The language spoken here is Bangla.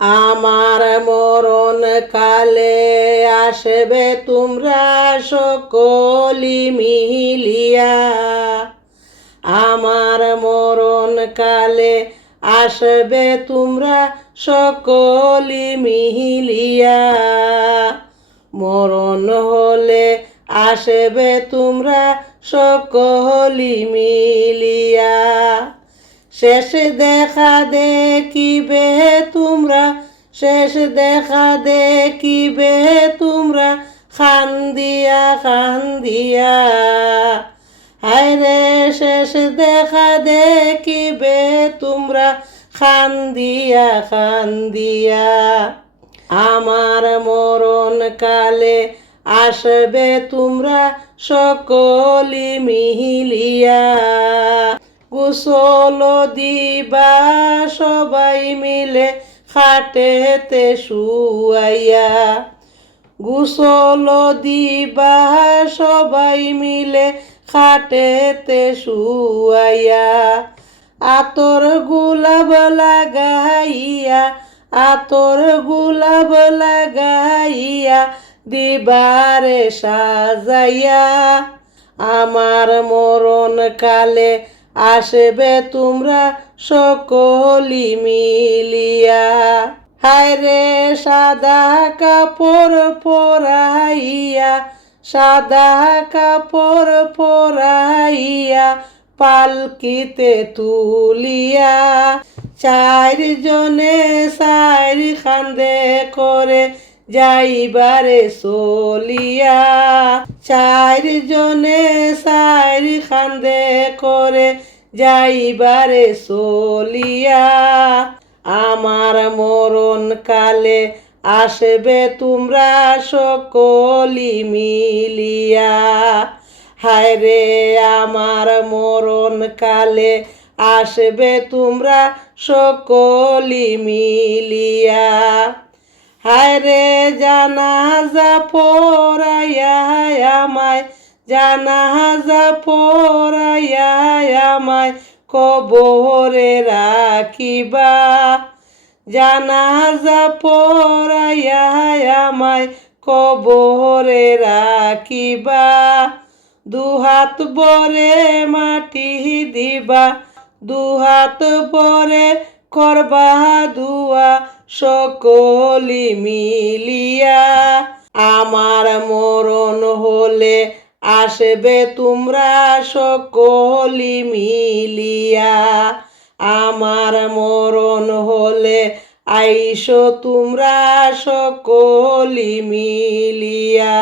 আমার মরণ কালে আসবে তোমরা সকলি মিলিয়া। আমার মরণ কালে আসবে তোমরা সকলি মিলিয়া। মরণ হলে আসবে তোমরা সকলি মিলিয়া। শেষ দেখা দেখিবে তোমরা, শেষ দেখা দেখিবে তোমরা খান্দিয়া খান্দিয়া। হায়রে শেষ দেখা দেখিবে তোমরা খান্দিয়া খান্দিয়া। আমার মরণ কালে আসবে তোমরা সকলি মিলিয়া। গোসল দিবা সবাই মিলে খাটেতে শুয়াইয়া। গোসল দিবা সবাই মিলে খাটেতে শুয়াইয়া। আতর গোলাপ লাগাইয়া, আতর গোলাপ লাগাইয়া দিবারে সাজাইয়া। আমার মরণ কালে আসবে তোমরা সকলি মিলিয়া। হায়রে সাদা কাপড় পরাইয়া, সাদা কাপড় পরাইয়া পালকিতে তুলিয়া। চারজনে চার কান্দে করে যাইবারে চলিয়া। চারজনে চার কান্দে করে যাইবারে চলিয়া। আমার মরণ কালে আসবে তোমরা সকলি মিলিয়া। হায়রে আমার মরণ কালে আসবে তোমরা সকলি মিলিয়া। হায়রে জানাজা পড়াইয়া আমায়, জানাজা পড়াইয়া আমায় কবরে রাখিবা। জানাজা পড়াইয়া আমায় কবরে রাখিবা। দুহাত ভরে মাটি দিবা, দুহাত ভরে করবা দুয়া সকলি মিলিয়া। আমার মরণ হলে আসবে তোমরা সকলি মিলিয়া। আমার মরণ হলে আইসো তোমরা সকলি মিলিয়া।